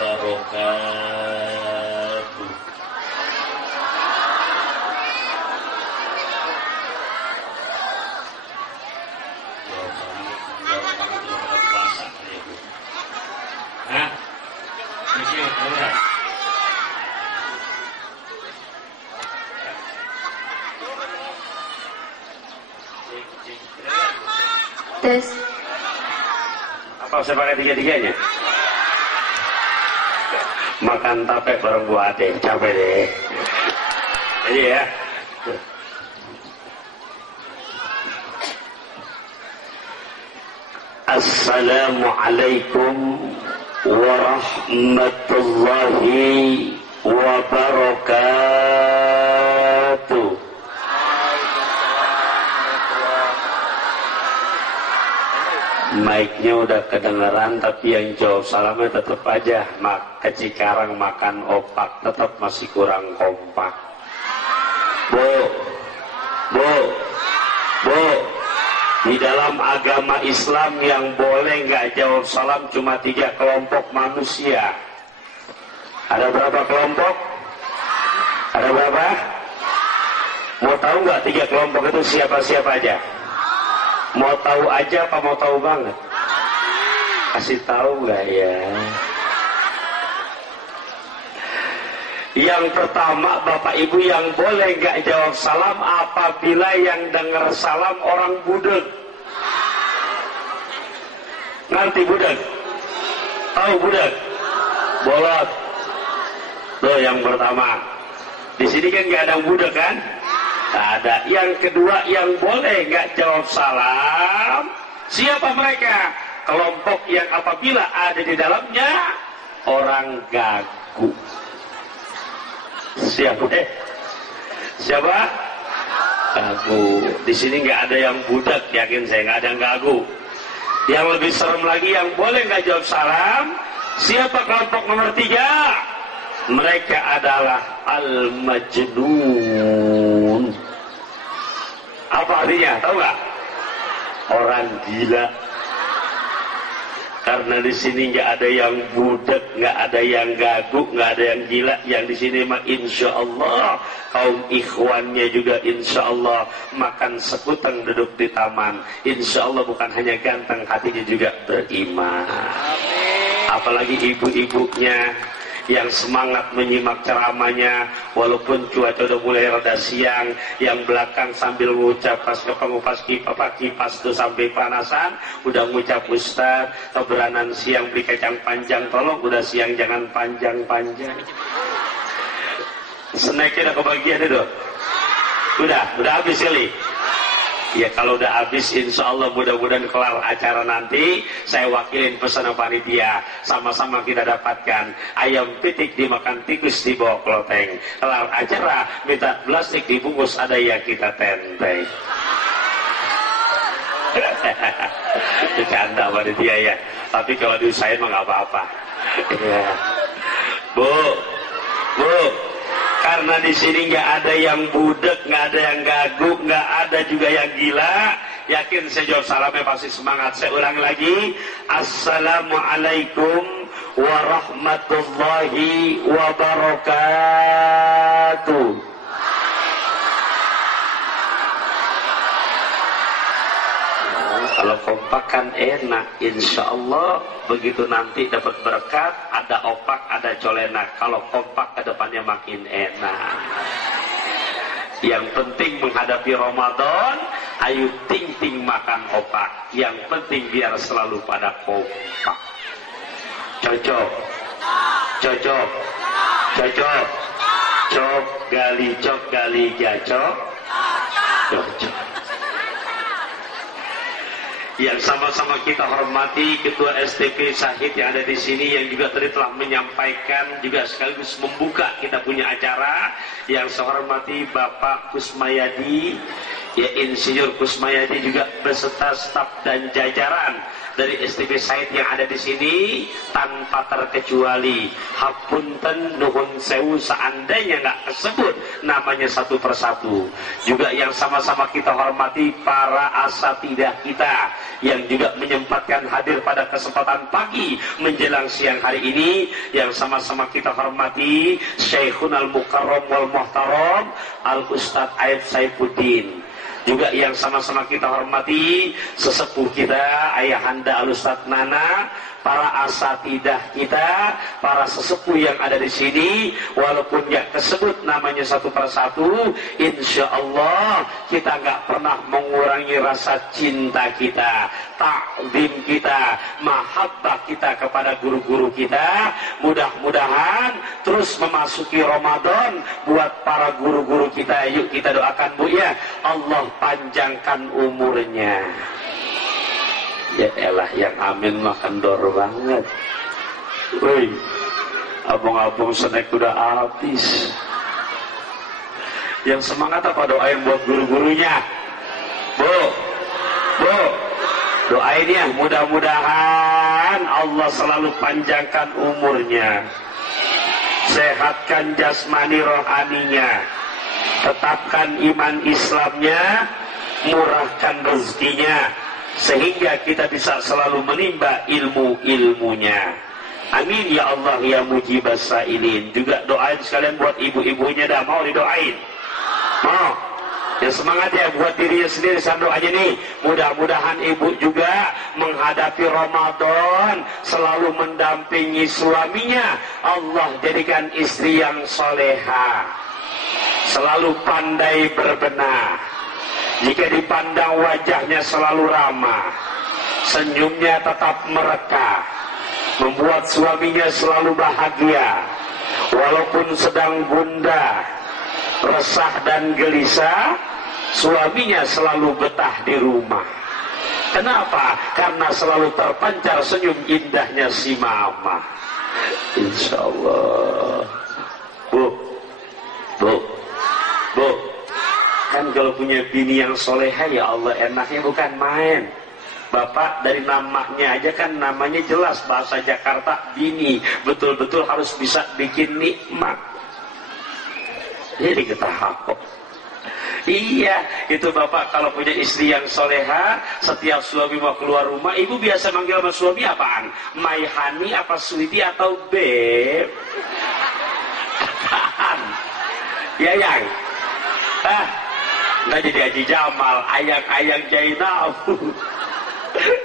wabarakatuh. Hah? Ini orang. Tes. Apa usah pakai tiga-tiganya? Makan tape bareng gua deh, capek deh. Jadi ya. Assalamualaikum warahmatullahi wabarakatuh. Mic-nya udah kedengeran, tapi yang jawab salamnya tetap aja ke Cikarang makan opak, tetap masih kurang kompak. Bu, di dalam agama Islam yang boleh nggak jawab salam cuma 3 kelompok manusia. Ada berapa kelompok? Ada berapa? Mau tahu nggak 3 kelompok itu siapa-siapa aja? Mau tahu aja apa mau tahu banget? Kasih tahu nggak ya? Yang pertama, Bapak Ibu, yang boleh nggak jawab salam apabila yang dengar salam orang budek. Ngerti budek? Tahu budek? Bolot. Tuh yang pertama. Di sini kan nggak ada budek kan? Tak ada. Yang kedua, yang boleh nggak jawab salam, siapa mereka? Kelompok yang apabila ada di dalamnya orang gagu. Siapa? Siapa? Gagu. Di sini nggak ada yang budak, yakin saya nggak ada yang gagu. Yang lebih serem lagi, yang boleh nggak jawab salam, siapa kelompok nomor 3? Mereka adalah al-majnun. Apa artinya? Tahu nggak? Orang gila. Karena di sini nggak ada yang budak, nggak ada yang gagu, nggak ada yang gila. Yang di sini mah insya Allah kaum ikhwannya juga insya Allah makan sekuteng duduk di taman. Insya Allah bukan hanya ganteng, hatinya juga beriman. Apalagi ibu-ibunya yang semangat menyimak ceramahnya walaupun cuaca udah mulai rada siang, yang belakang sambil mengucap pas kepengupas kipas tuh sampai panasan udah mengucap Ustaz, keberanan siang beli kacang panjang, tolong udah siang jangan panjang-panjang. Snacknya udah kebagian itu? Udah habis kali? Ya kalau udah habis insya Allah mudah-mudahan kelar acara nanti saya wakilin pesanan panitia, sama-sama kita dapatkan ayam pitik dimakan tikus di bawah kloteng. Kelar acara minta plastik dibungkus ada yang kita tenteng. Bercanda panitia ya, tapi kalau diusahain mah nggak apa-apa. Ya. Bu, karena di sini nggak ada yang budek, nggak ada yang gagu, nggak ada juga yang gila. Yakin saya jawab salamnya pasti semangat. Saya ulang lagi. Assalamualaikum warahmatullahi wabarakatuh. Kalau kompak kan enak, insya Allah begitu nanti dapat berkat, ada opak, ada colenak. Kalau kompak ke depannya makin enak. Yang penting menghadapi Ramadan, ayo ting-ting makan opak. Yang penting biar selalu pada kompak. Cocok, cocok, cocok, cok gali gacok, cocok. Yang sama-sama kita hormati Ketua STP Syahid yang ada di sini, yang juga tadi telah menyampaikan juga sekaligus membuka kita punya acara, yang saya hormati Bapak Kusmayadi, ya Insinyur Kusmayadi juga beserta staf dan jajaran dari STB Said yang ada di sini tanpa terkecuali. Hapunten nuhun sewu seandainya nggak kesebut namanya satu persatu. Juga yang sama-sama kita hormati para asatidah kita yang juga menyempatkan hadir pada kesempatan pagi menjelang siang hari ini, yang sama-sama kita hormati Syekhun Al-Mukarram wal Muhtaram Al-Ustadz Aib Saifuddin. Juga yang sama-sama kita hormati sesepuh kita Ayahanda Al-Ustadz Nana, para asatidah kita, para sesepuh yang ada di sini, walaupun nggak tersebut namanya satu persatu, insya Allah kita nggak pernah mengurangi rasa cinta kita, takzim kita, mahabbah kita kepada guru-guru kita. Mudah-mudahan terus memasuki Ramadan buat para guru-guru kita. Yuk kita doakan, Bu, ya Allah panjangkan umurnya. Ya elah, yang amin mah kendor banget. Woi, abang-abang snack udah habis. Yang semangat apa doain buat guru-gurunya? Bu, doain ya, mudah-mudahan Allah selalu panjangkan umurnya, sehatkan jasmani rohaninya, tetapkan iman Islamnya, murahkan rezekinya, sehingga kita bisa selalu menimba ilmu-ilmunya. Amin ya Allah ya mujibas sailin. Juga doain sekalian buat ibu-ibunya, dah mau didoain? Mau? Ya semangat ya buat dirinya sendiri sama doanya nih. Mudah-mudahan ibu juga menghadapi Ramadan selalu mendampingi suaminya. Allah jadikan istri yang soleha, selalu pandai berbenah. Jika dipandang wajahnya selalu ramah, senyumnya tetap merekah, membuat suaminya selalu bahagia. Walaupun sedang gundah, resah dan gelisah, suaminya selalu betah di rumah. Kenapa? Karena selalu terpancar senyum indahnya si mama. Insya Allah. Bu, kan kalau punya bini yang soleha, ya Allah enaknya bukan main. Bapak dari namanya aja kan namanya jelas, bahasa Jakarta bini, betul-betul harus bisa bikin nikmat. Jadi kita hafal. Iya, itu bapak kalau punya istri yang soleha, setiap suami mau keluar rumah, ibu biasa manggil sama suami apaan? My honey apa sweetie atau babe? Apaan? Ya yang? Nggak jadi Haji Jamal, ayang-ayang Jainab.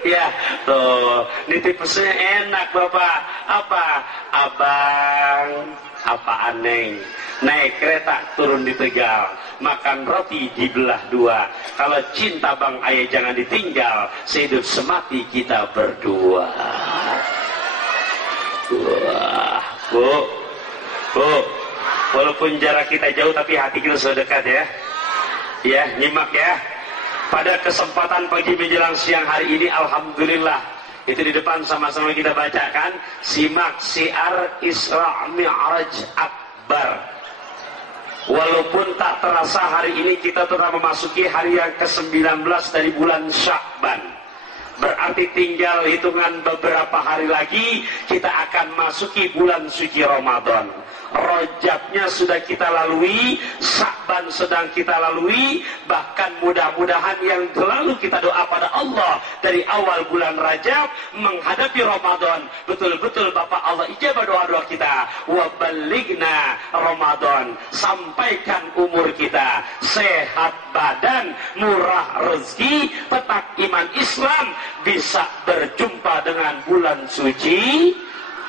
Ya, tuh, nitip pesennya enak bapak. Apa? Abang, apa aneh? Naik kereta turun di Tegal, makan roti dibelah dua. Kalau cinta bang ayah jangan ditinggal, sehidup semati kita berdua. Wah, bu, walaupun jarak kita jauh tapi hati kita sudah dekat ya. Ya, nyimak ya. Pada kesempatan pagi menjelang siang hari ini, alhamdulillah, itu di depan sama-sama kita bacakan, simak siar Isra Mi'raj Akbar. Walaupun tak terasa hari ini kita telah memasuki hari yang ke-19 dari bulan Sya'ban. Berarti tinggal hitungan beberapa hari lagi kita akan masuki bulan suci Ramadan. Rajabnya sudah kita lalui, Sya'ban sedang kita lalui, bahkan mudah-mudahan yang selalu kita doa pada Allah dari awal bulan Rajab menghadapi Ramadan, betul-betul Bapak Allah ijabah doa-doa kita. Wa balighna Ramadan, sampaikan umur kita sehat badan, murah rezeki, tetap iman Islam, bisa berjumpa dengan bulan suci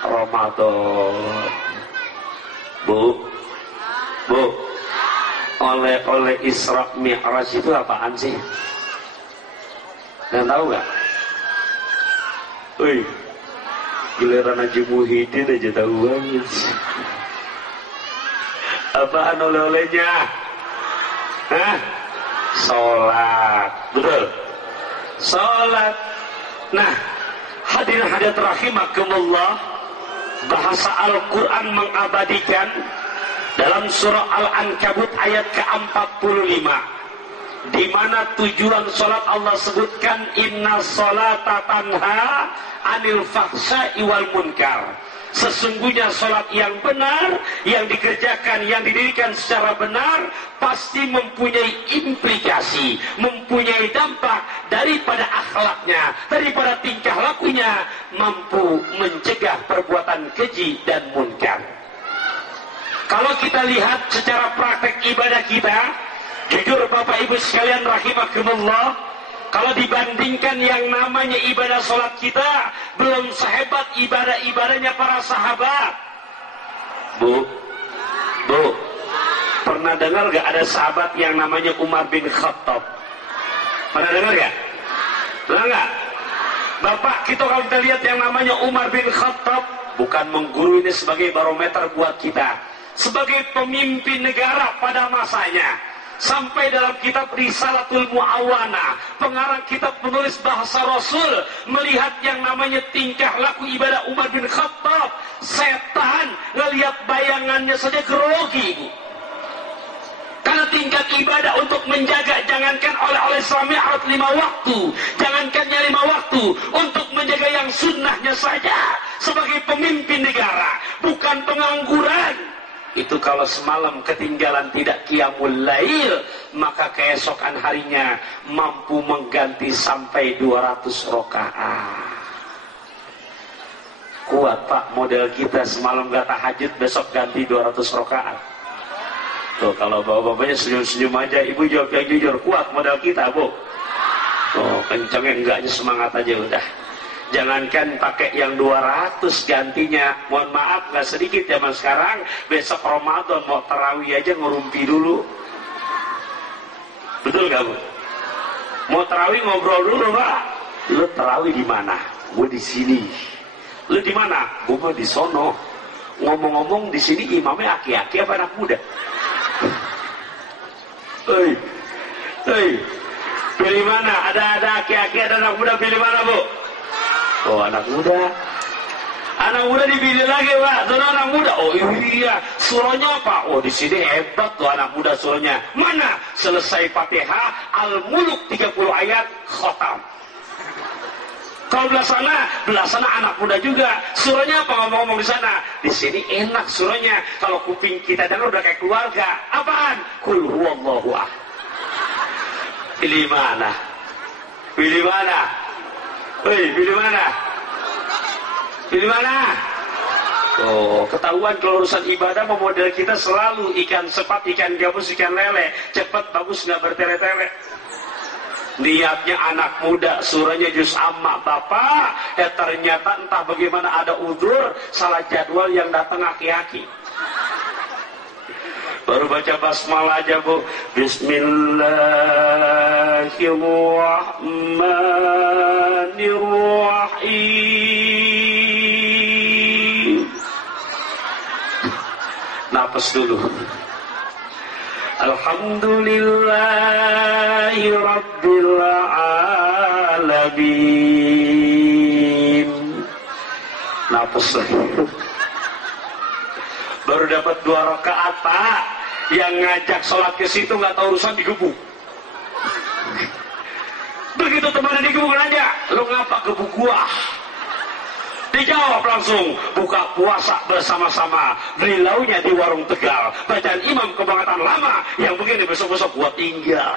Ramadan. Bu, oleh Isra Mi'raj itu apaan sih? Kalian tahu nggak? Wih, giliran Haji Muhyiddin aja tahu banget. Apaan oleh-olehnya? Hah? Sholat, betul? Sholat. Nah, hadirin rahimakumullah, bahasa Al-Quran mengabadikan dalam surah Al-Ankabut ayat ke-45, di mana tujuan sholat Allah sebutkan inna sholata tanha anil fahsya'i wal munkar. Sesungguhnya sholat yang benar, yang dikerjakan, yang didirikan secara benar, pasti mempunyai implikasi, mempunyai dampak daripada akhlaknya, daripada tingkah lakunya, mampu mencegah perbuatan keji dan munkar. Kalau kita lihat secara praktek ibadah kita, jujur Bapak Ibu sekalian rahimakumullah, kalau dibandingkan yang namanya ibadah sholat kita, belum sehebat ibadah-ibadahnya para sahabat. Bu, pernah dengar gak ada sahabat yang namanya Umar bin Khattab? Pernah dengar gak? Pernah gak? Bapak, kalau kita lihat yang namanya Umar bin Khattab, bukan mengguru ini sebagai barometer buat kita, sebagai pemimpin negara pada masanya. Sampai dalam kitab Risalatul Mu'awana, pengarang kitab penulis bahasa Rasul, melihat yang namanya tingkah laku ibadah Umar bin Khattab, setan ngelihat bayangannya saja grogi. Karena tingkat ibadah untuk menjaga, jangankan oleh suami harus 5 waktu, jangankannya 5 waktu, untuk menjaga yang sunnahnya saja sebagai pemimpin negara, bukan pengangguran. Itu kalau semalam ketinggalan tidak qiyamul lail, maka keesokan harinya mampu mengganti sampai 200 rakaat. Kuat Pak, model kita semalam gak tahajud, besok ganti 200 rakaat. Tuh kalau bapak-bapaknya senyum-senyum aja, ibu jawab yang jujur, kuat model kita Bu? Oh kencengnya enggaknya, semangat aja udah. Jangankan pakai yang 200 gantinya, mohon maaf gak sedikit zaman sekarang, besok Ramadan mau tarawih aja ngurumpi dulu. Betul gak Bu? Mau tarawih ngobrol dulu Pak. Lu tarawih di mana? Gue di sini. Lu di mana? Gue mau di sono. Ngomong-ngomong di sini imamnya aki-aki apa anak muda? Hei, pilih mana? Ada aki-aki, ada anak muda, pilih mana Bu? Oh anak muda. Anak muda dipilih lagi Pak. Sono anak muda. Oh iya, surahnya apa? Oh di sini hebat tuh anak muda surahnya. Mana? Selesai Fatihah, Al-Muluk 30 ayat, khotam. Kalau belah sana anak muda juga. Surahnya apa ngomong-ngomong di sana? Di sini enak surahnya. Kalau kuping kita dengar udah kayak keluarga. Apaan? Qul huwallahu ahad. Pilih mana? Pilih mana? Hei, pilih mana? Pilih mana? Oh, ketahuan kalau urusan ibadah model kita selalu ikan sepat, ikan gabus, ikan lele. Cepat, bagus, nggak bertele-tele. Niatnya anak muda, surahnya juz amma. Bapak, ternyata entah bagaimana ada udzur, salah jadwal yang datang aki-aki. Baru baca basmalah aja Bu. Bismillahirrahmanirrahim. Napas dulu. Alhamdulillahi Rabbil Alamin. Napas lagi. Baru dapat 2 rakaat Pak. Yang ngajak sholat ke situ nggak tahu urusan digebuk. Begitu temannya digebuk nanya, lu ngapa gebuk gua? Dijawab langsung, buka puasa bersama-sama, beli launya di warung Tegal, bacaan imam kebangetan lama, yang begini besok-besok gua tinggal.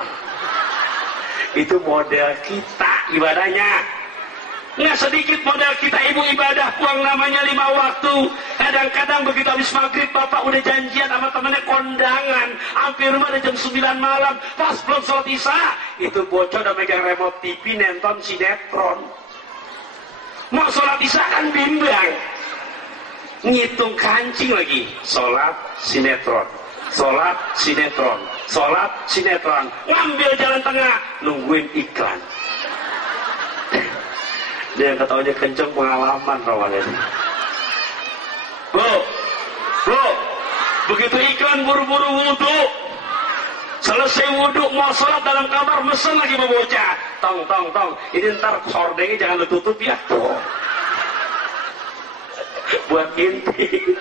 Itu model kita ibadahnya. Nggak sedikit modal kita ibu ibadah uang namanya 5 waktu. Kadang-kadang begitu habis maghrib bapak udah janjian sama temennya kondangan, hampir rumah ada jam 9 malam, pas belum sholat isya itu bocor udah megang remote TV nonton sinetron. Mau sholat isya kan bimbang, ngitung kancing lagi, sholat sinetron, sholat sinetron, sholat sinetron, ngambil jalan tengah nungguin iklan. Dia yang ketahunya kenceng pengalaman rawannya. Bu, begitu iklan buru-buru wudhu. Selesai wudhu mau sholat dalam kamar mesen lagi membocah. Tong. Ini ntar hordengnya jangan ditutup ya. Buat inti.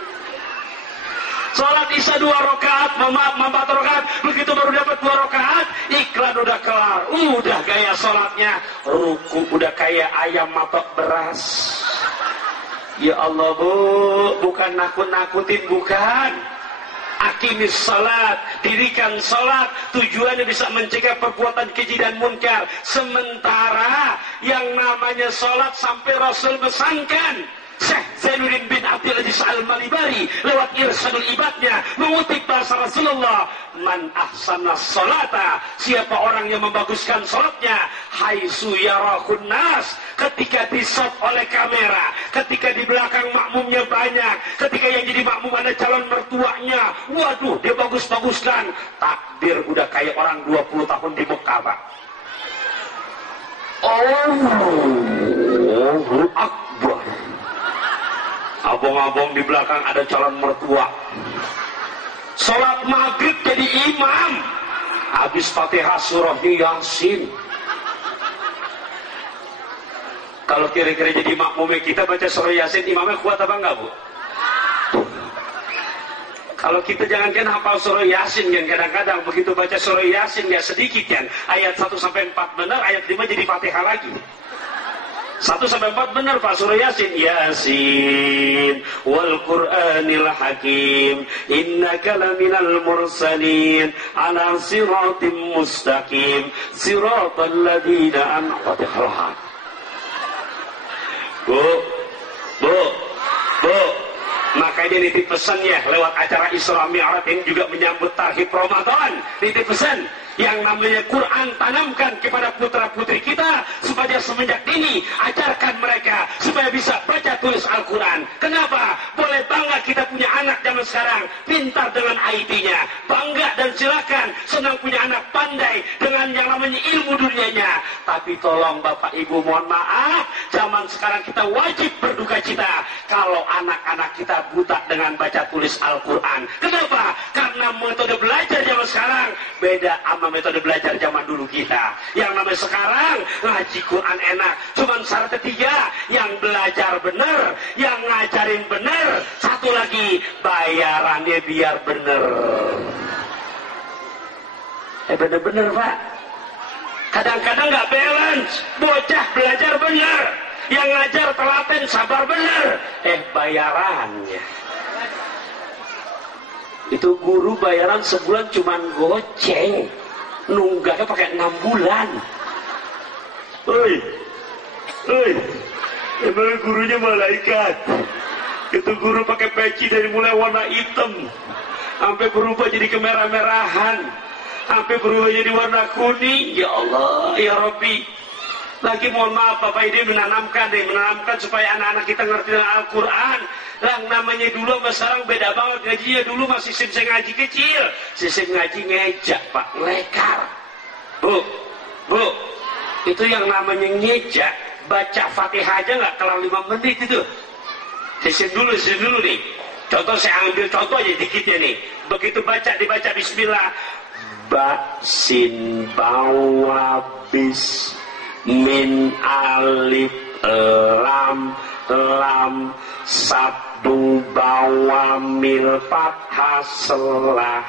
Sholat isya 2 rakaat, maaf 4 rakaat, begitu baru dapat 2 rakaat, iklan udah kelar, udah gaya sholatnya, ruku udah kayak ayam matok beras. Ya Allah Bu, bukan nakut-nakutin, bukan. Aqimis salat, dirikan salat, tujuannya bisa mencegah perbuatan keji dan munkar. Sementara yang namanya salat sampai Rasul pesankan, Syekh Zainuddin bin Abdul Aziz Al-Malibari lewat Irsyadul Ibadnya mengutip bahasa Rasulullah, man ahsana salata, siapa orang yang membaguskan salatnya, haitsu yarahun nas, ketika disot oleh kamera, ketika di belakang makmumnya banyak, ketika yang jadi makmum ada calon mertuanya, waduh dia bagus-baguskan, takbir udah kayak orang 20 tahun di Mekah Pak. Allahu Akbar. Abong-abong di belakang ada calon mertua. Sholat maghrib jadi imam, habis Fatihah surahnya Yasin. Kalau kira-kira jadi makmumnya kita baca surah Yasin, imamnya kuat apa enggak Bu? Kalau kita jangankan hafal surah Yasin kan, kadang-kadang begitu baca surah Yasin nggak sedikit kan, ayat 1 sampai 4 benar, ayat 5 jadi Fatihah lagi. 1 sampai 4 benar Pak surah Yasin. Yasin wal Qur'anil Hakim innaka laminal mursalin ala siratim mustaqim siratal ladzina an'amta alaihim. Bu, makanya nitip pesannya lewat acara Isra Mi'raj ini juga menyambut tarhib Ramadan. Nitip pesan yang namanya Quran, tanamkan kepada putra-putri kita supaya semenjak dini ajarkan mereka supaya bisa baca tulis Al-Quran. Kenapa? Boleh bangga kita punya anak zaman sekarang pintar dengan IT-nya, bangga dan silakan, senang punya anak pandai dengan yang namanya ilmu dunianya. Tapi tolong Bapak Ibu, mohon maaf, zaman sekarang kita wajib berduka cita kalau anak-anak kita buta dengan baca tulis Al-Quran. Kenapa? Karena metode belajar zaman sekarang beda sama metode belajar zaman dulu kita. Yang namanya sekarang ngaji Quran enak, cuman syarat ketiga, yang belajar bener, yang ngajarin bener, satu lagi bayarannya biar bener. Bener-bener Pak, kadang-kadang nggak balance. Bocah belajar bener, yang ngajar telaten sabar bener, bayarannya itu guru bayaran sebulan cuman goceng, nunggaknya pakai 6 bulan. Emang gurunya malaikat. Itu guru pakai peci dari mulai warna hitam sampai berubah jadi kemerah-merahan, sampai berubah jadi warna kuning. Ya Allah, ya Rabbi. Lagi mohon maaf Bapak ini menanamkan supaya anak-anak kita ngerti dengan Al-Quran. Yang namanya dulu sama sekarang beda banget ngajinya. Dulu masih sistem ngaji kecil, sistem ngaji ngejak Pak, lekar. Bu, itu yang namanya ngejak, baca Fatihah aja nggak kelar 5 menit itu. Sistem dulu nih. Contoh saya ambil contoh aja dikitnya nih. Begitu dibaca Bismillah, sin bawa bis min alif lam sabdu bawa mil fathah selah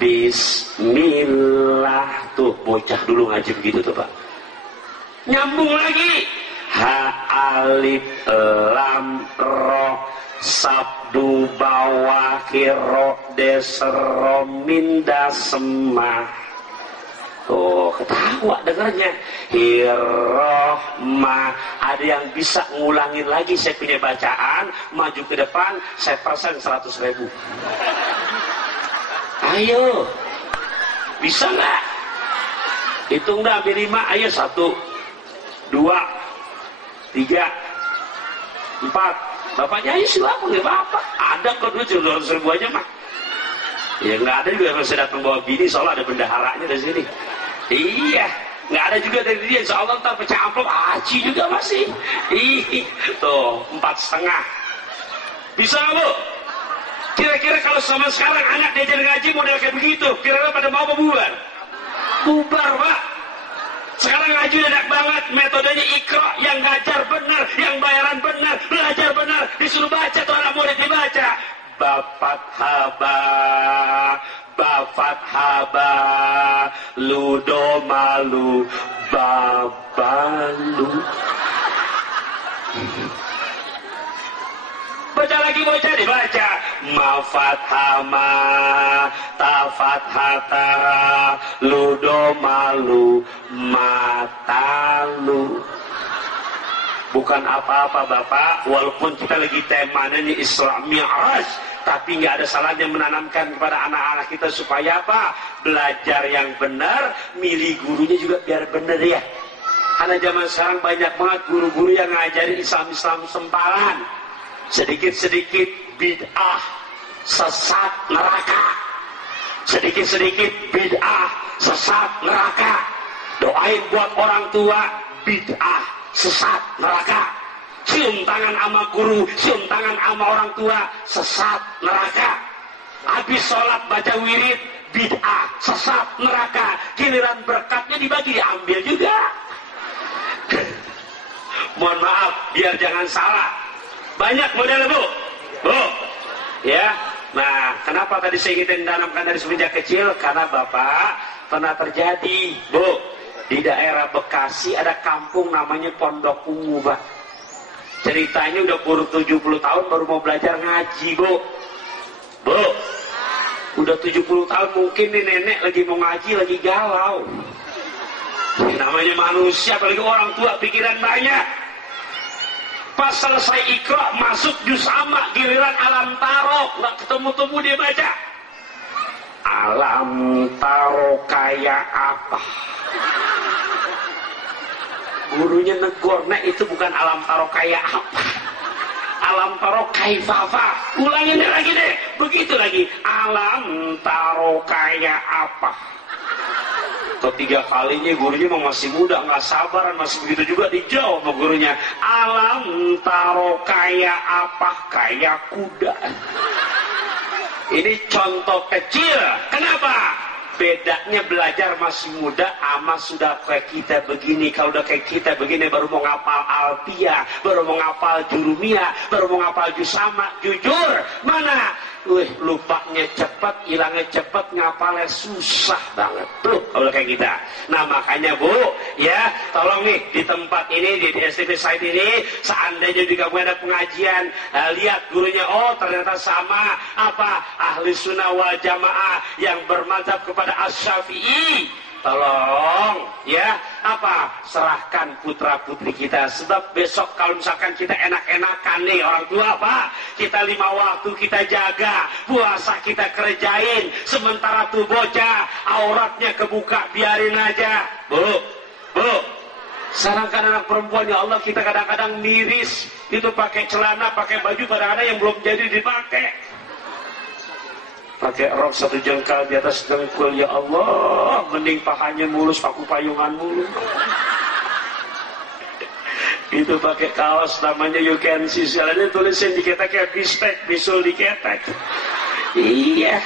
bismillah. Tuh bocah dulu ngaji begitu tuh Pak. Nyambung lagi, ha alif lam ro sabdu bawa kiro desro minda semah. Oh, ketawa dengarnya. Hirohma. Ada yang bisa ngulangin lagi saya punya bacaan, maju ke depan, saya pasang 100.000. Ayo, bisa nggak? Hitung dah, ambil 5. Ayo 1, 2, 3, 4. Bapaknya ayo silakan, nggak apa-apa. Ada kok dulu 200.000 aja mah. Ya nggak ada juga yang saya datang bawa bini, soalnya ada bendaharanya dari sini. Iya, nggak ada juga dari dia. Insya Allah ntar pecah amplop haji juga masih. Tuh 4,5. Bisa nggak Bu? Kira-kira kalau sama sekarang anak diajar ngaji model kayak begitu, kira-kira pada mau apa bubar? Bubar Pak. Sekarang ngaji enak banget, metodenya Iqra, yang ngajar benar, yang bayaran benar, belajar benar, disuruh baca tuh anak murid dibaca. Bapak fathah ba, lu doma lu, babalu. Baca lagi bocah, dibaca. Ma fathah ma, ta fathah ta, lu doma lu, matalu. Bukan apa-apa Bapak, walaupun kita lagi temanya ini Isra Mi'raj, tapi nggak ada salahnya menanamkan kepada anak-anak kita supaya apa? Belajar yang benar, milih gurunya juga biar benar ya. Karena zaman sekarang banyak banget guru-guru yang ngajarin Islam-Islam sempalan. Sedikit-sedikit bid'ah, sesat neraka. Sedikit-sedikit bid'ah, sesat neraka. Doain buat orang tua, bid'ah, sesat neraka. Cium tangan sama guru, cium tangan sama orang tua, sesat neraka. Habis sholat baca wirid, bid'ah, sesat neraka. Giliran berkatnya dibagi, diambil juga. Mohon maaf, biar jangan salah. Banyak model Bu. Bu. Ya. Nah, kenapa tadi saya ingin tanamkan dari semenjak kecil? Karena Bapak pernah terjadi, Bu. Di daerah Bekasi ada kampung namanya Pondok Ungu, Pak. Ceritanya udah umur 70 tahun baru mau belajar ngaji, Bu. Bu. Udah 70 tahun mungkin nih nenek lagi mau ngaji, lagi galau. Namanya manusia, apalagi orang tua pikiran banyak. Pas selesai Iqra masuk juz amma, giliran alam taro nggak ketemu-temu dia baca. Alam taro kayak apa? Gurunya negor, nah itu bukan alam taro kayak apa. Alam taro kaifafa. Ulangin lagi deh, begitu lagi. Alam taro kayak apa? Ketiga kalinya gurunya masih muda, nggak sabaran, masih begitu juga dijawab sama gurunya. Alam taro kayak apa? Kayak kuda. Ini contoh kecil. Kenapa? Bedanya belajar masih muda ama sudah kayak kita begini. Kalau udah kayak kita begini baru mau ngapal alpia, baru mau ngapal jurumia, baru mau ngapal jusama. Jujur, mana? Lupanya cepat, hilangnya cepat, ngapalnya susah banget tuh kalau kayak kita. Nah makanya Bu, ya tolong nih di tempat ini, di STV site ini, seandainya juga ada pengajian, lihat gurunya, oh ternyata sama apa ahli sunnah wal jamaah yang bermadzhab kepada Asy-Syafi'i. Tolong ya apa serahkan putra putri kita, sebab besok kalau misalkan kita enak-enakan nih orang tua apa kita 5 waktu kita jaga, puasa kita kerjain, sementara tuh bocah auratnya kebuka, biarin aja. Bu sarankan anak perempuan ya Allah, kita kadang-kadang miris itu pakai celana, pakai baju kadang-kadang yang belum jadi dipakai, pakai rok 1 jengkal di atas dengkul, ya Allah, mending pahanya mulus, paku payungan mulu. Itu pakai kaos namanya you can see, soalnya tulisin diketek kayak bistek, bisul diketek. Iya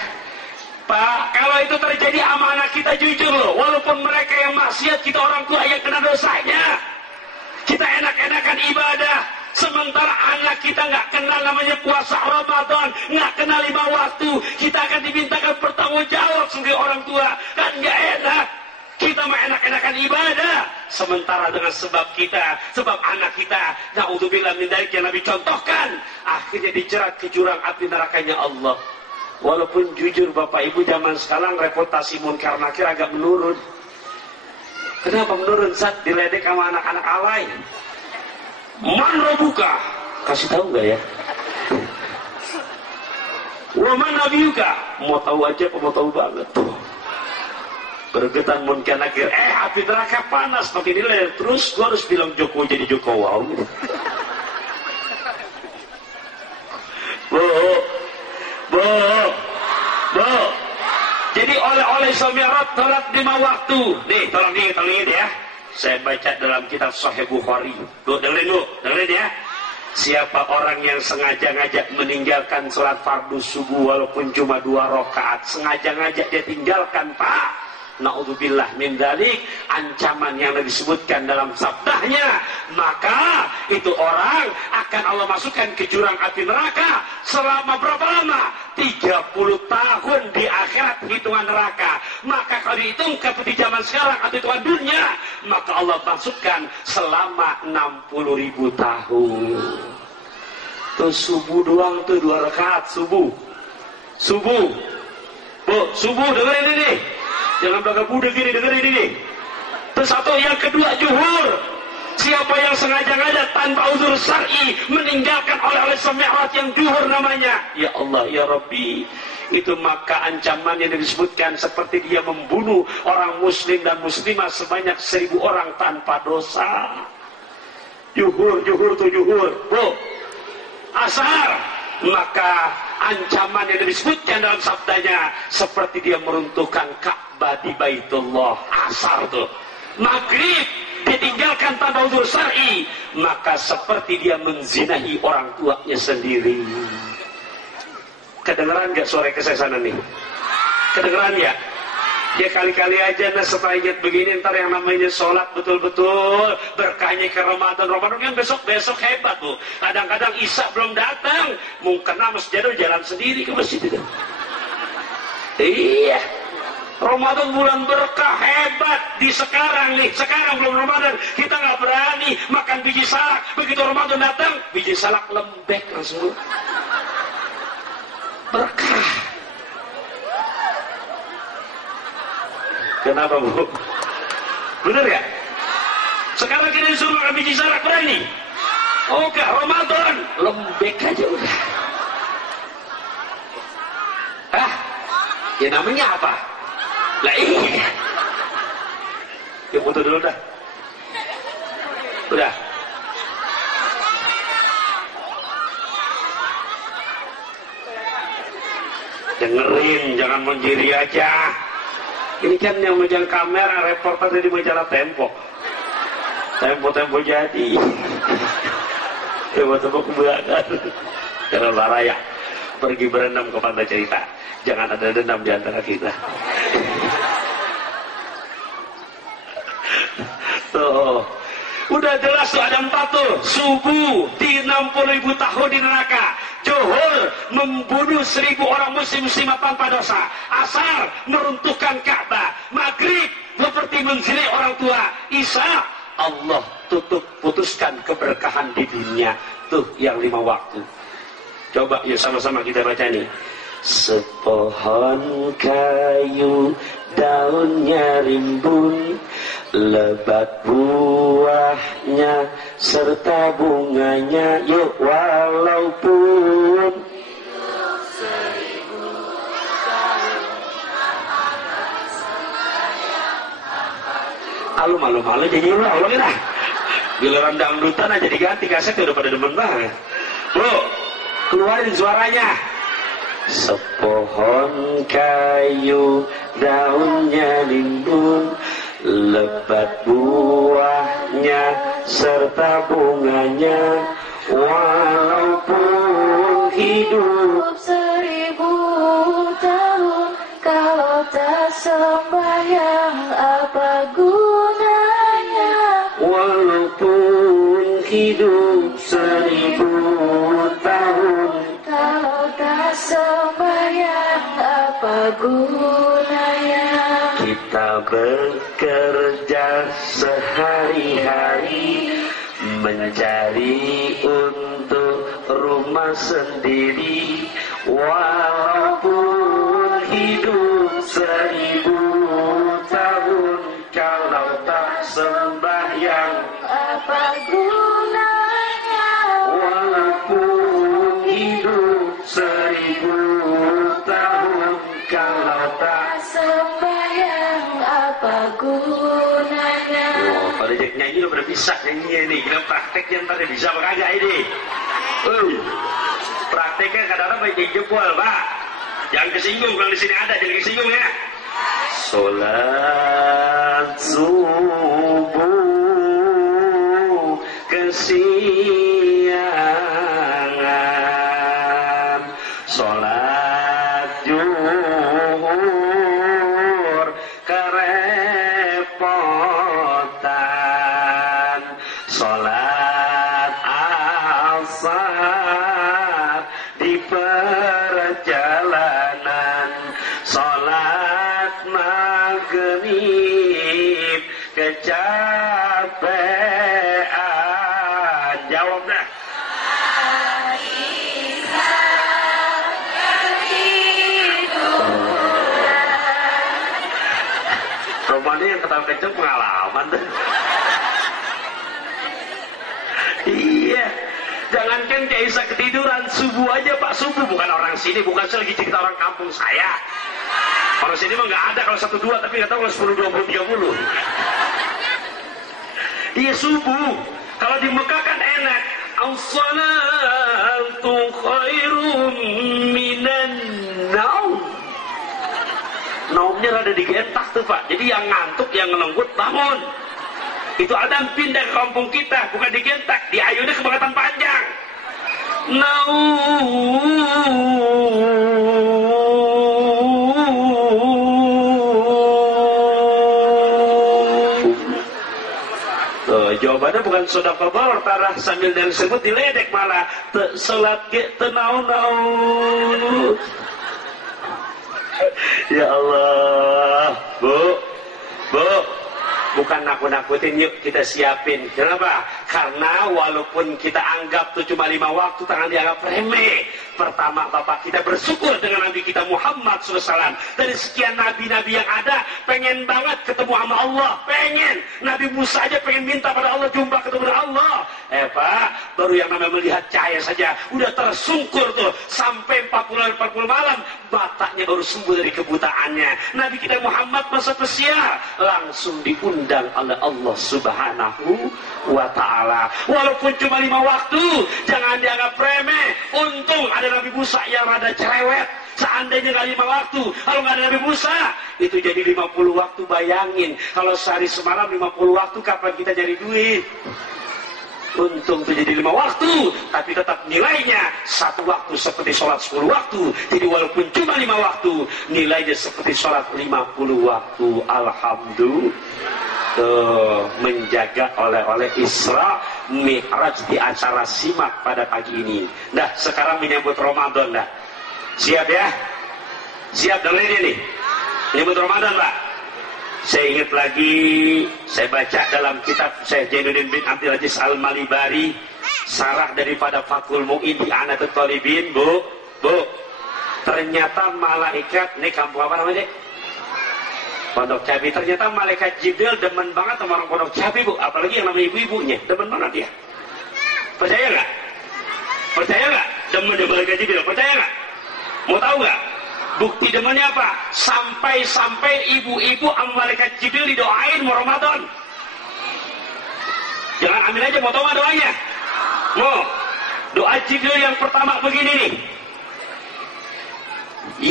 Pak, kalau itu terjadi sama anak kita, jujur loh, walaupun mereka yang maksiat, kita orang tua yang kena dosanya. Kita enak-enakan ibadah, sementara anak kita nggak kenal namanya puasa Ramadan, nggak kenal 5 waktu, kita akan dimintakan bertanggung jawab sebagai orang tua, kan nggak enak. Kita mah enak-enakan ibadah, sementara dengan sebab kita, sebab anak kita, na'udzubillah min dzalik yang Nabi contohkan, akhirnya dijerat ke jurang api nerakanya Allah. Walaupun jujur Bapak Ibu zaman sekarang reputasi munkar nakir agak menurun. Kenapa menurun? Saat diledek sama anak-anak alay. Man robuka, kasih tahu nggak ya? Waman nabiyuka, mau tahu aja apa mau tahu banget tuh. Bergetan munkar nakir, api neraka panas, makin nilai terus gua harus bilang Jokowi jadi Jokowi. Wow. Bu. Jadi oleh-oleh Somirat sholat 5 waktu. Nih, tolong ingat ya. Saya baca dalam kitab Sahih Bukhari. Dengerin ya. Siapa orang yang sengaja ngajak meninggalkan sholat fardu subuh walaupun cuma 2 rakaat, sengaja ngajak dia tinggalkan, Pak. Na'udzubillah min dzalik, ancaman yang disebutkan dalam sabdanya, maka itu orang akan Allah masukkan ke jurang api neraka selama berapa lama? 30 tahun di akhirat hitungan neraka. Maka kalau dihitung seperti zaman sekarang atau hitungan dunia, maka Allah masukkan selama 60.000 tahun. Tuh subuh doang tuh 2 rakaat subuh. Subuh. Bu, subuh dengerin ini. Jangan belaga budak gini, dengerin ini. Terus satu, yang kedua zuhur. Siapa yang sengaja-ngaja tanpa uzur syar'i meninggalkan oleh semi'rat yang zuhur namanya, ya Allah ya Rabbi, itu maka ancaman yang disebutkan seperti dia membunuh orang muslim dan muslimah sebanyak 1000 orang tanpa dosa. Zuhur tuh zuhur. Bu, asar, maka ancaman yang disebutkan dalam sabdanya seperti dia meruntuhkan Ka'bah di Baitullah. Asar tuh. Maghrib ditinggalkan tanpa uzur syar'i, maka seperti dia menzinahi orang tuanya sendiri. Kedengeran gak sore kesesanan nih? Kedengeran ya? Ya kali-kali aja nah setelah ingat begini, ntar yang namanya sholat betul-betul berkahnya ke Ramadan. Ramadan kan besok hebat tuh. Kadang-kadang Isya belum datang, mungkin masjid jalan sendiri ke masjid itu. Iya, Ramadan bulan berkah hebat di sekarang nih. Sekarang belum Ramadan, kita nggak berani makan biji salak. Begitu Ramadan datang, biji salak lembek langsung. Berkah. Kenapa Bu? Bener ya? Sekarang kita disuruh makan biji salak, berani? Oke, Ramadan lembek aja udah. Hah? Ya namanya apa? Lah iya. Ya foto dulu dah. Udah. Dengerin, jangan menjiri aja. Ini kan yang megang kamera, reporter di majalah Tempo. Tempo jadi. Tempo kebelakangan. Jangan raya. Pergi berendam ke pantai cerita. Jangan ada dendam di antara kita. Tuh. Udah jelas tuh ada 4 tuh. Subuh di 60.000 tahun di neraka. Zuhur membunuh 1000 orang muslim-muslimah tanpa dosa. Asar meruntuhkan Ka'bah. Maghrib seperti menzinai orang tua. Isya Allah putuskan keberkahan di dunia. Tuh yang 5 waktu. Coba yuk sama-sama kita baca nih. Sepohon kayu daunnya rimbun, lebat buahnya serta bunganya. Yuk, walaupun malu jadi Allah kita. Giliran dangdutan aja diganti kaset udah pada demen banget. Bu, keluarin suaranya. Sepohon kayu daunnya rimbun, lebat buahnya serta bunganya, walaupun hidup 1000 tahun, kalau tak sembahyang apa gunanya? Walaupun hidup 1000 tahun, kalau tak sembahyang apa gunanya? kita bekerja sehari-hari mencari untuk rumah sendiri, walaupun hidup 1000 tahun, kalau tak sembahyang Apa gunanya? walaupun hidup 1000 tahun, kalau tak. Sembahyang apa gunanya? Oh, pada nyanyi udah bisa nyanyinya ini. Kita prakteknya ntar bisa apa kagak ini? Prakteknya kadang-kadang baik jempol, Pak. Jangan kesinggung, kalau di sini ada jangan kesinggung ya. Sholat subuh kesiangan, sholat zuhur keren mana yang ketawa kenceng pengalaman tuh. Iya. Jangankan kayak Isa ketiduran, subuh aja Pak, subuh bukan orang sini, bukan saya lagi cerita orang kampung saya. Orang sini mah nggak ada kalau 1-2, tapi nggak tahu kalau 10, 20, 30. Iya subuh. Kalau di Mekah kan enak. As-salatu khairum minan naum. Naumnya rada digentak tuh Pak. Jadi yang ngantuk, yang ngelenggut bangun. Itu ada pindah ke kampung kita, bukan digentak, diayunnya kebangetan panjang. Jawabannya bukan sedekah bar, tarah sambil dan sebut diledek malah salat ge teu naon-naon. Ya Allah, Bu, bukan nakut-nakutin, yuk kita siapin. Kenapa? Karena walaupun kita anggap itu cuma 5 waktu, jangan dianggap remeh. Pertama, Bapak kita bersyukur dengan Nabi kita Muhammad SAW. Dari sekian nabi-nabi yang ada, pengen banget ketemu sama Allah. Pengen. Nabi Musa aja pengen minta pada Allah, jumpa ketemu dengan Allah. Pak, baru yang namanya melihat cahaya saja, udah tersungkur tuh. Sampai 40 malam, matanya baru sembuh dari kebutaannya. Nabi kita Muhammad masa spesial, langsung diundang oleh Allah Subhanahu wa Ta'ala. Walaupun cuma 5 waktu, jangan dianggap remeh. Untung ada Nabi Musa yang rada cerewet. Seandainya nggak 5 waktu, kalau nggak ada Nabi Musa, itu jadi 50 waktu. Bayangin, kalau sehari semalam 50 waktu, kapan kita cari duit? Untung itu jadi 5 waktu, tapi tetap nilainya 1 waktu seperti sholat 10 waktu. Jadi walaupun cuma 5 waktu, nilainya seperti sholat 50 waktu. Alhamdulillah. Menjaga oleh Isra Mi'raj di acara simak pada pagi ini. Nah, sekarang menyambut Ramadan dah. Siap ya? Siap dengerin ini. Menyambut Ramadan, Pak. Saya ingat lagi, saya baca dalam kitab Syekh Jainuddin bin Abdul Aziz Al-Malibari, sarah daripada Fathul Mu'in di Anatul Talibin, Bu. Ternyata malaikat, ini kampung apa namanya? Pondok Cabi. Ternyata malaikat Jibril demen banget sama orang Pondok Cabi, Bu. Apalagi yang namanya ibu-ibunya, demen banget ya. Percaya nggak? Percaya nggak? Demen malaikat Jibril, percaya nggak? Mau tahu nggak? Bukti demennya apa? Sampai ibu-ibu sama malaikat Jibril didoain mau Ramadan. Jangan amin aja, mau tahu nggak doanya? Mau? Doa Jibril yang pertama begini nih.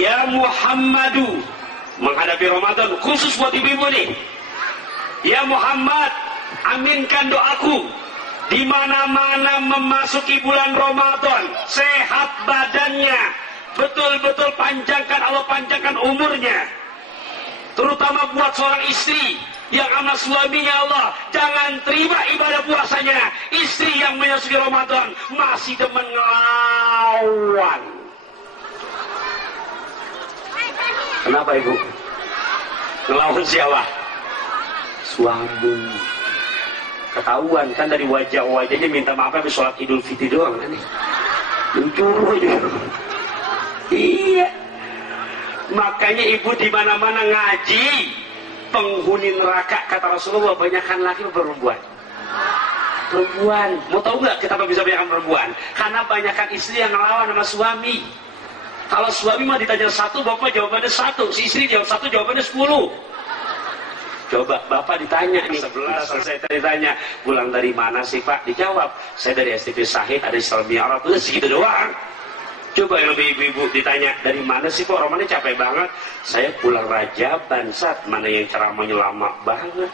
Ya Muhammadu, menghadapi Ramadan khusus buat ibu-ibu nih. Ya Muhammad, aminkan doaku. Di mana-mana memasuki bulan Ramadan, sehat badannya, betul-betul panjangkan Allah, panjangkan umurnya. Terutama buat seorang istri yang sama suaminya Allah, jangan terima ibadah puasanya. Istri yang memasuki Ramadan masih demen ngelawan. Kenapa Ibu? Ngelawan siapa? Suami. Ketahuan kan dari wajah-wajahnya minta maaf habis sholat Idul Fitri doang kan nih. Jujur aja. Iya. Makanya ibu di mana-mana ngaji, penghuni neraka kata Rasulullah banyakkan laki perempuan. Perempuan. Mau tahu nggak kenapa bisa banyakkan perempuan? Karena banyakkan istri yang ngelawan sama suami. Kalau suami mah ditanya 1, bapak jawabannya 1. Si istri jawab 1, jawabannya 10. Coba bapak ditanya nih 11, selesai ditanya, pulang dari mana sih Pak? Dijawab, saya dari STP Syahid, ada Islam Arab. Udah segitu doang. Coba yang lebih ibu-ibu ditanya, dari mana sih Pak? Romannya capek banget. Saya pulang Rajaban, Sat. Mana yang ceramahnya lama banget.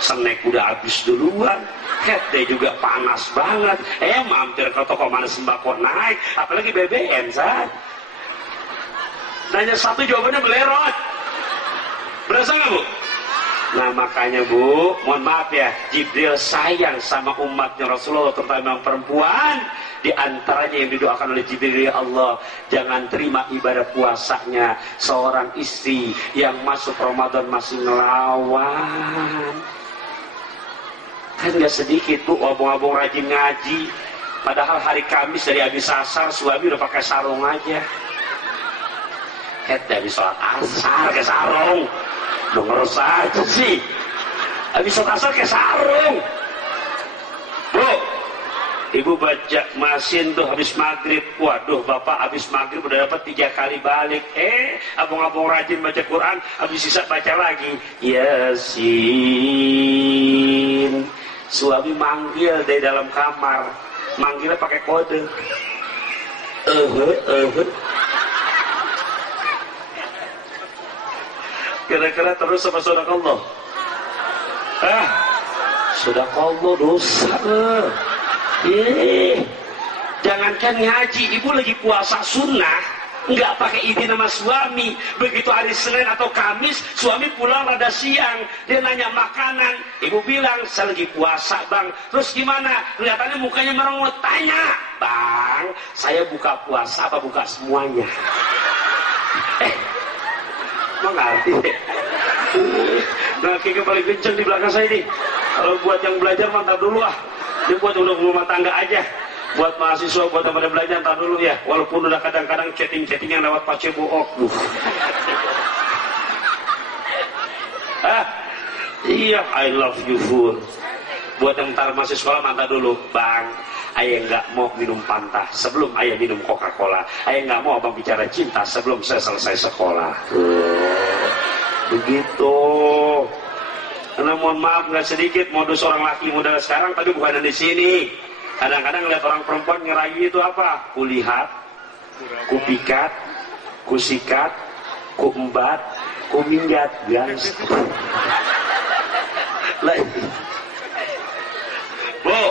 Snack udah habis duluan. Headday juga panas banget. Mampir ke toko mana sembako naik. Apalagi BBM, Sat. Nanya 1 jawabannya belerot. Berasa nggak Bu? Nah makanya Bu, mohon maaf ya, Jibril sayang sama umatnya Rasulullah, terutama yang perempuan. Di antaranya yang didoakan oleh Jibril, ya Allah, jangan terima ibadah puasanya seorang istri yang masuk Ramadan masih ngelawan. Kan gak sedikit Bu, obong-obong rajin ngaji, padahal hari Kamis dari habis asar suami udah pakai sarung aja. Dari sholat asar ke sarung. Ngeres aja sih. Habis sholat asar kayak sarung. Bu, ibu baca masin tuh habis maghrib. Waduh, bapak habis maghrib udah dapat 3 kali balik. Abang-abang rajin baca Quran, habis sisa baca lagi. Yasin. Suami manggil dari dalam kamar. Manggilnya pakai kode. Kira-kira terus sama sedekah. Sedekah dosa. Jangankan ngaji, ibu lagi puasa sunnah, nggak pakai izin sama suami. Begitu hari Senin atau Kamis, suami pulang rada siang, dia nanya makanan. Ibu bilang, saya lagi puasa bang. Terus gimana? Kelihatannya mukanya merengut. Tanya, bang, saya buka puasa apa buka semuanya? Mengerti? Nah, kayaknya paling kenceng di belakang saya ini. Kalau buat yang belajar mantap dulu ah. Ini buat udah rumah tangga aja. Buat mahasiswa, buat yang pada belajar ntar dulu ya. Walaupun udah kadang-kadang chatting-chatting yang lewat Facebook. Iya, I love you full. Buat yang ntar masih sekolah mantap dulu. Bang, ayah nggak mau minum Fanta sebelum ayah minum Coca-Cola. Ayah nggak mau abang bicara cinta sebelum saya selesai sekolah. Begitu. Karena mohon maaf nggak sedikit modus orang laki muda sekarang, tapi bukan di sini. Kadang-kadang lihat orang perempuan ngerayu itu apa? Kulihat, kupikat, kusikat, kuembat, kuminggat, guys. Bu,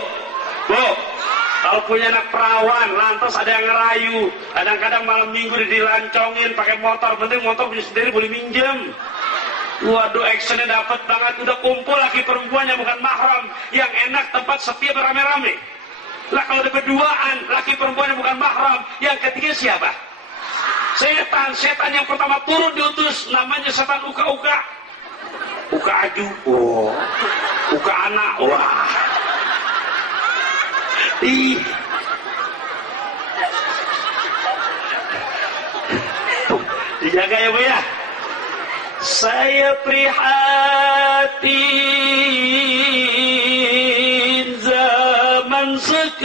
kalau punya anak perawan, lantas ada yang ngerayu. Kadang-kadang malam minggu dilancongin pakai motor, penting motor punya sendiri boleh minjem. Waduh, actionnya dapat banget. Udah kumpul laki perempuan yang bukan mahram, yang enak tempat setia beramai-ramai. Lah kalau ada berduaan, laki perempuan yang bukan mahram, yang ketiga siapa? Setan yang pertama turun diutus, namanya setan uka-uka. Uka aju, uka anak, wah. Dijaga ya Bu ya. Saya prihatin zaman sekarang,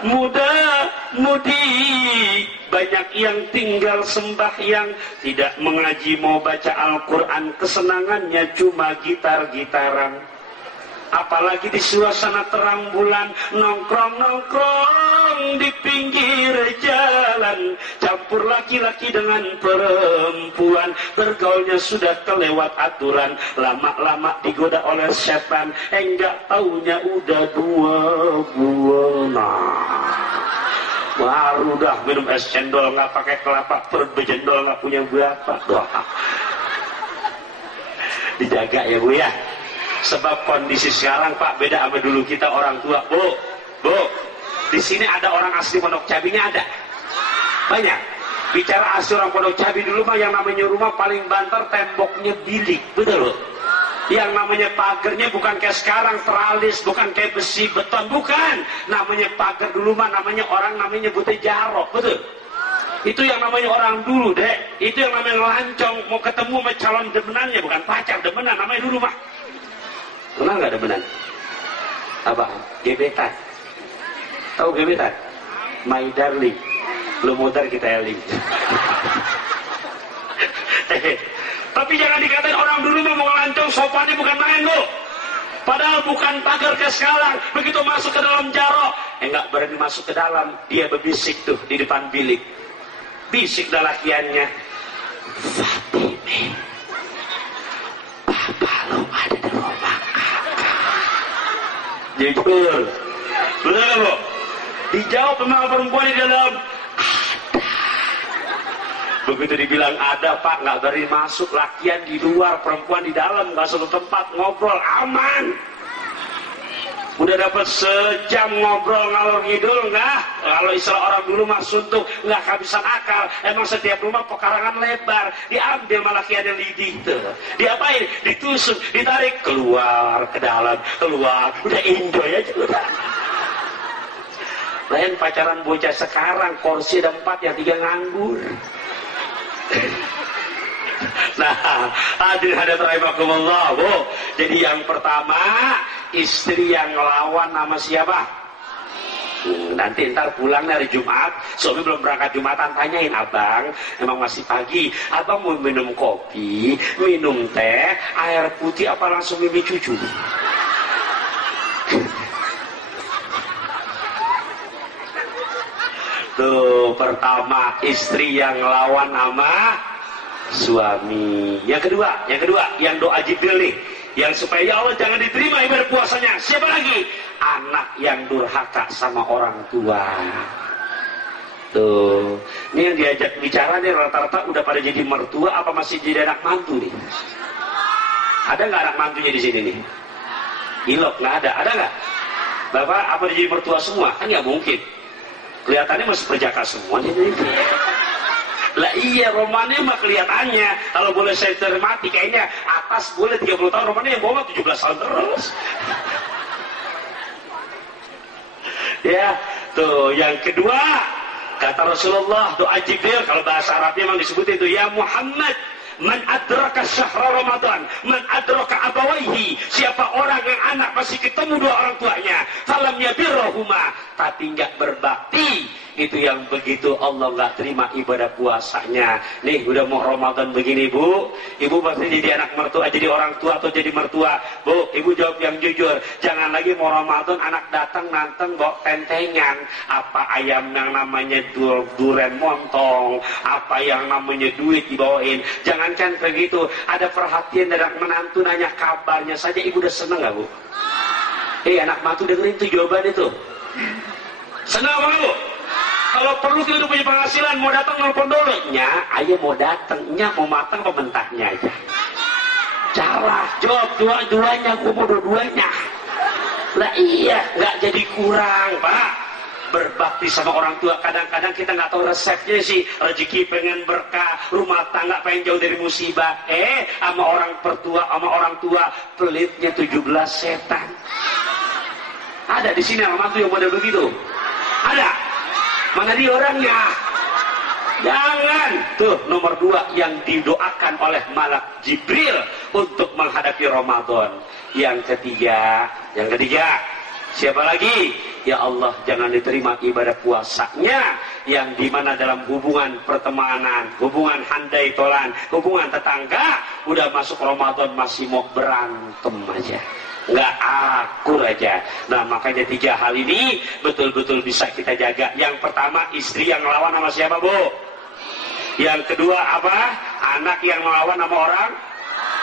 muda-mudi banyak yang tinggal sembahyang, tidak mengaji mau baca Al-Quran, kesenangannya cuma gitar-gitaran. Apalagi di suasana terang bulan, nongkrong-nongkrong di pinggir jalan, campur laki-laki dengan perempuan, bergaulnya sudah kelewat aturan, lama-lama digoda oleh setan, enggak taunya udah 2 bulan. Baru dah minum es cendol nggak pakai kelapa, berbejendol nggak punya berapa. Doa. Dijaga ya Bu ya. Sebab kondisi sekarang Pak beda sama dulu kita orang tua. Bu, di sini ada orang asli Pondok Cabinya ada? Banyak. Bicara asli orang Pondok Cabi dulu mah yang namanya rumah paling banter temboknya bilik, betul loh. Yang namanya pagernya bukan kayak sekarang teralis, bukan kayak besi beton, bukan. Namanya pagar dulu mah namanya orang namanya bute jarok, betul. Itu yang namanya orang dulu, Dek. Itu yang namanya lancong, mau ketemu sama calon demenannya, bukan pacar, demenan namanya dulu mah. Kenal nggak demenan? Apa? Gebetan. Tahu gebetan? My darling. Lu mutar kita eling. Tapi jangan dikatain orang dulu mau lancong, sopannya bukan main lo. Padahal bukan pagar ke sekarang. Begitu masuk ke dalam jarok, nggak berani masuk ke dalam. Dia berbisik tuh di depan bilik. Bisik dah lakiannya. Fatime, papa lo ada di rumah. Jujur, betul nggak Bu? Dijawab sama perempuan di dalam. Begitu dibilang ada Pak, nggak berani masuk, lakian di luar, perempuan di dalam, nggak satu tempat ngobrol aman. Udah dapat sejam ngobrol ngalor ngidul nggak? Kalau istilah orang dulu mah suntuk, nggak kehabisan akal. Emang setiap rumah pekarangan lebar, diambil malah lakiannya lidih tuh. Diapain? Ditusuk, ditarik keluar ke dalam, keluar, udah enjoy aja udah. Lain pacaran bocah sekarang, kursi ada 4 yang 3 nganggur. Nah, hadirin hadirat rahimakumullah, Bu. Jadi yang pertama, istri yang ngelawan sama siapa? Nanti ntar pulang dari Jumat, suami belum berangkat Jumatan, tanyain abang, emang masih pagi, abang mau minum kopi, minum teh, air putih apa langsung mimi cucu? Tuh, pertama istri yang lawan sama suami. Yang kedua, yang doa Jibril nih, yang supaya ya Allah jangan diterima ibadah puasanya. Siapa lagi? Anak yang durhaka sama orang tua. Tuh, ini yang diajak bicara nih rata-rata udah pada jadi mertua apa masih jadi anak mantu nih? Ada nggak anak mantunya di sini nih? Ilok nggak ada, ada nggak? Bapak apa jadi mertua semua? Kan nggak mungkin. Kelihatannya masih perjaka semua nih. Lah iya, romannya mah kelihatannya. Kalau boleh saya cermati, kayaknya atas boleh 30 tahun, romannya yang bawah 17 tahun terus. Ya, tuh yang kedua, kata Rasulullah, doa Jibril, kalau bahasa Arabnya memang disebut itu, ya Muhammad, man adraka syahra Ramadan, man adraka abawaihi, siapa orang yang anak masih ketemu dua orang tuanya, falam yabirrohuma, tapi nggak berbakti, itu yang begitu Allah nggak terima ibadah puasanya. Nih udah mau Ramadan begini, Bu, ibu pasti jadi anak mertua, jadi orang tua atau jadi mertua? Bu, ibu jawab yang jujur, jangan lagi mau Ramadan anak datang nanteng bawa tentengan, apa ayam yang namanya duren montong, apa yang namanya duit dibawain. Jangankan begitu, ada perhatian dari menantu, nanya kabarnya saja ibu udah seneng gak, Bu? Anak mantu dengerin tuh jawaban itu. Senang apa, Bu? Kalau perlu kita udah punya penghasilan, mau datang nelfon dulu. Nya, ayo mau datang, nya mau matang apa mentahnya aja. Salah, jawab dua-duanya, aku mau dua-duanya. Lah iya, nggak jadi kurang, Pak. Berbakti sama orang tua, kadang-kadang kita nggak tahu resepnya sih. Rezeki pengen berkah, rumah tangga pengen jauh dari musibah. Sama orang tua pelitnya 17 setan. Ada di sini orang mantu yang model begitu? Ada? Mana dia orangnya? Jangan. Tuh nomor 2 yang didoakan oleh malak Jibril untuk menghadapi Ramadan. Yang ketiga, siapa lagi? Ya Allah, jangan diterima ibadah puasanya, yang dimana dalam hubungan pertemanan, hubungan handai tolan, hubungan tetangga, udah masuk Ramadan masih mau berantem aja, nggak akur aja. Nah makanya 3 hal ini betul-betul bisa kita jaga. Yang pertama, istri yang melawan sama siapa, Bu? Yang kedua apa? Anak yang melawan sama orang.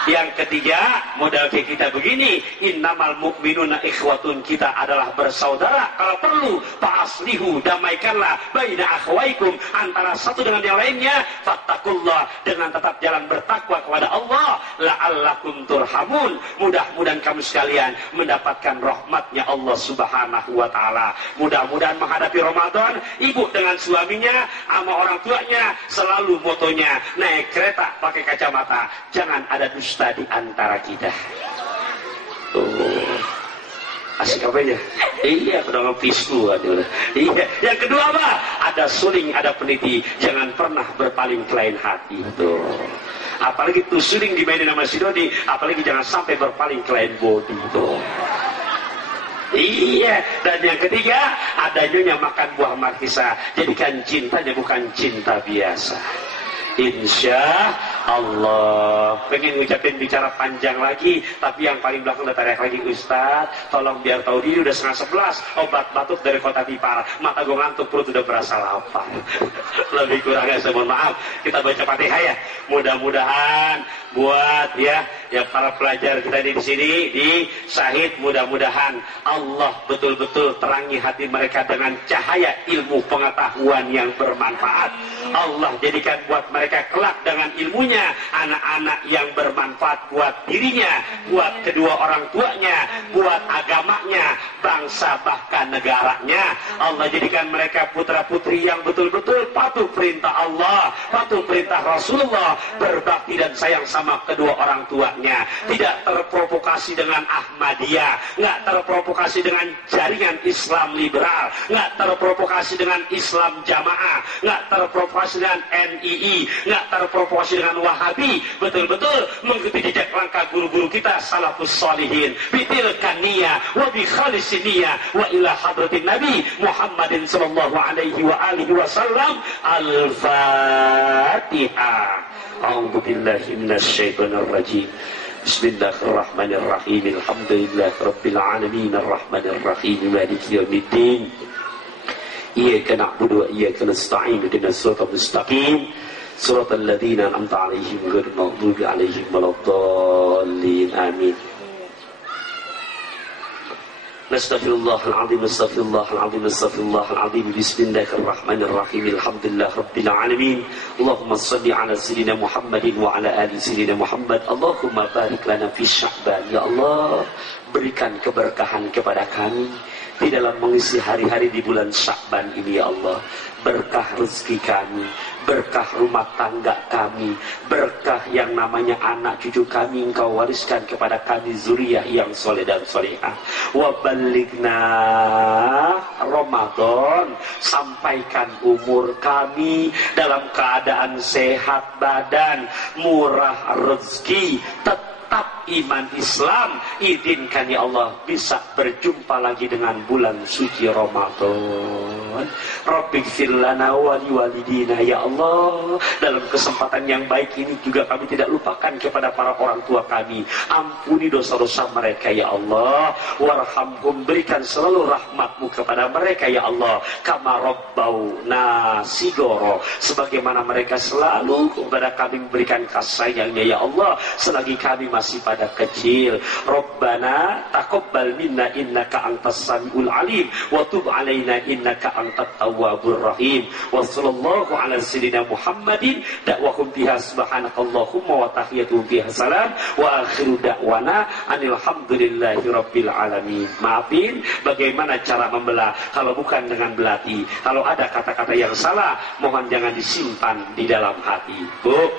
Yang ketiga, modal kayak kita begini, innamal mu'minuna ikhwatun, kita adalah bersaudara. Kalau perlu, fa'aslihu, damaikanlah baina akhwaikum, antara satu dengan yang lainnya. Fattakullah, dengan tetap jalan bertakwa kepada Allah. La'allakum turhamun, mudah-mudahan kamu sekalian mendapatkan rahmatnya Allah subhanahu wa ta'ala. Mudah-mudahan menghadapi Ramadan, ibu dengan suaminya, sama orang tuanya, selalu motonya naik kereta pakai kacamata, jangan ada dusta di antara kita. Asik apa ya? Iya, udah ngepisku. Iya. Yang kedua apa? Ada suling, ada peniti. Jangan pernah berpaling ke lain hati. Tuh. Apalagi tuh suling dimainin sama si Dodi, apalagi jangan sampai berpaling ke lain body. Tuh. Iya. Dan yang ketiga, ada nyonya makan buah markisa. Jadikan cintanya bukan cinta biasa. Insya Allah. Pengen ngucapin bicara panjang lagi, tapi yang paling belakang udah tarik lagi, Ustaz, tolong biar tahu diri udah 10:30, obat batuk dari kota Tipar, mata gue ngantuk, perut udah berasa lapar. Lebih kurangnya saya mohon maaf. Kita baca Fatihah ya. Mudah-mudahan buat ya para pelajar kita di sini di Syahid, mudah-mudahan Allah betul-betul terangi hati mereka dengan cahaya ilmu pengetahuan yang bermanfaat. Allah jadikan buat mereka kelak dengan ilmunya anak-anak yang bermanfaat buat dirinya, buat kedua orang tuanya, buat agamanya, bangsa bahkan negaranya. Allah jadikan mereka putra-putri yang betul-betul patuh perintah Allah, patuh perintah Rasulullah, berbakti dan sayang sama kedua orang tuanya, tidak terprovokasi dengan Ahmadiyah, nggak terprovokasi dengan jaringan Islam liberal, nggak terprovokasi dengan Islam jamaah, nggak terprovokasi dengan NII, nggak terprovokasi dengan Wahabi. Betul-betul mengikuti jejak langkah guru-guru kita salafus sholihin. Bitilkan niyah wa bi khalisin niyah wa ila hadratin Nabi Muhammadin sallallahu alaihi wa alihi wasallam. Al-Fatihah. A'udzu billahi minasy syaithanir rajim. Bismillahirrahmanirrahim. Alhamdulillahirabbil alamin arrahmanir rahim maliki yaumiddin. Iyyaka na'budu wa iyyaka nasta'in ihdinas siratal mustaqim siratal ladzina an'amta 'alaihim ghairil maghdubi 'alaihim waladdallin. Amin. Astaghfirullahaladzim, astaghfirullahaladzim, astaghfirullahaladzim. Bismillahirrahmanirrahim. Alhamdulillahirabbil alamin. Allahumma shalli ala sayyidina Muhammadin wa ala ali sayyidina Muhammad. Allahumma barik lana fi Sya'ban. Ya Allah, berikan keberkahan kepada kami di dalam mengisi hari-hari di bulan Sya'ban ini ya Allah. Berkah rezeki kami, berkah rumah tangga kami, berkah yang namanya anak cucu kami Engkau wariskan kepada kami zuriyah yang soleh dan solehah. Wa balighna Ramadan, sampaikan umur kami dalam keadaan sehat badan, murah rezeki, tetap iman Islam. Izinkan ya Allah bisa berjumpa lagi dengan bulan suci Ramadan. Rabbighfir lana wa liwalidina ya Allah. Dalam kesempatan yang baik ini juga kami tidak lupakan kepada para orang tua kami. Ampuni dosa-dosa mereka ya Allah. Warhamhum, berikan selalu rahmatmu kepada mereka ya Allah. Kama rabbauna sigoro, sebagaimana mereka selalu kepada kami memberikan kasih sayangnya ya Allah selagi kami masih pada kecil. Rabbana taqabbal minna innaka antas samiul alim wa tub alaina innaka antat tawwabur rahim. Wa sallallahu ala sayyidina Muhammadin da'wahum biha subhanakallahumma wa tahiyyatuhum biha salam wa akhiru da'wana anil hamdulillahi rabbil alamin. Maafin bagaimana cara membelah kalau bukan dengan belati. Kalau ada kata-kata yang salah mohon jangan disimpan di dalam hati. Bu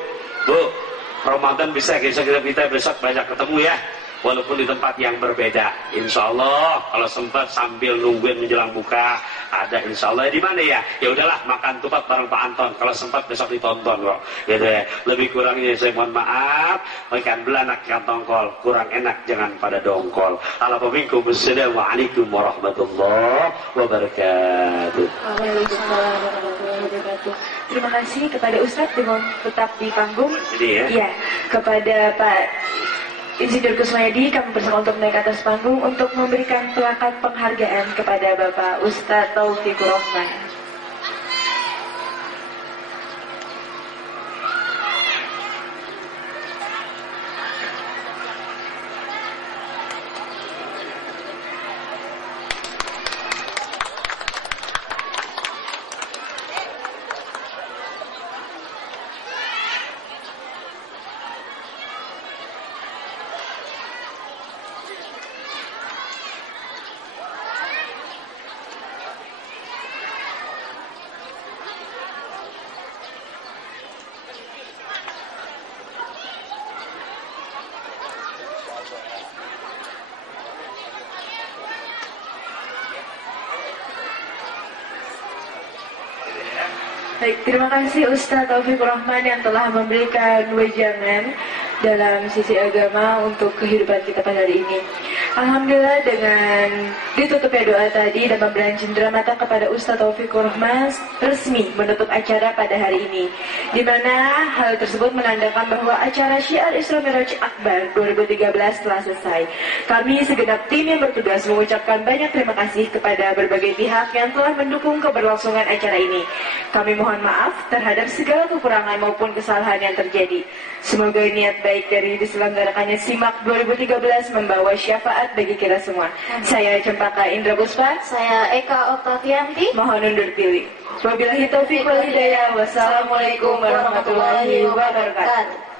Ramadan bisa kita besok banyak ketemu ya, walaupun di tempat yang berbeda. Insya Allah kalau sempat sambil nungguin menjelang buka ada insya Allah. Di mana ya? Ya udahlah makan tupat bareng Pak Anton. Kalau sempat besok ditonton kok. Gitu ya. Lebih kurangnya saya mohon maaf. Ikan belanak ikan tongkol kurang enak jangan pada dongkol. Assalamualaikum warahmatullahi wabarakatuh. Waalaikumsalam warahmatullahi wabarakatuh. Terima kasih kepada Ustadz dengan tetap di panggung. Jadi ya. Ya, kepada Pak Insinyur Kusmayadi kami bersama untuk naik atas panggung untuk memberikan plakat penghargaan kepada Bapak Ustadz Taufikur Rahman. Baik, terima kasih Ustadz Taufikur Rahman yang telah memberikan wejangan dalam sisi agama untuk kehidupan kita pada hari ini. Alhamdulillah dengan ditutupnya doa tadi dan pemberian cindera mata kepada Ustadz Taufikur Rahman resmi menutup acara pada hari ini, di mana hal tersebut menandakan bahwa acara Syiar Isra Miraj Akbar 2013 telah selesai. Kami segenap tim yang bertugas mengucapkan banyak terima kasih kepada berbagai pihak yang telah mendukung keberlangsungan acara ini. Kami mohon maaf terhadap segala kekurangan maupun kesalahan yang terjadi. Semoga niat baik dari diselenggarakannya SIMAK 2013 membawa syafaat bagi kita semua. Saya Cempaka Indra Puspa. Saya Eka Oktavianti. Mohon undur diri. Wabillahi taufiq wal hidayah. Wassalamualaikum warahmatullahi wabarakatuh.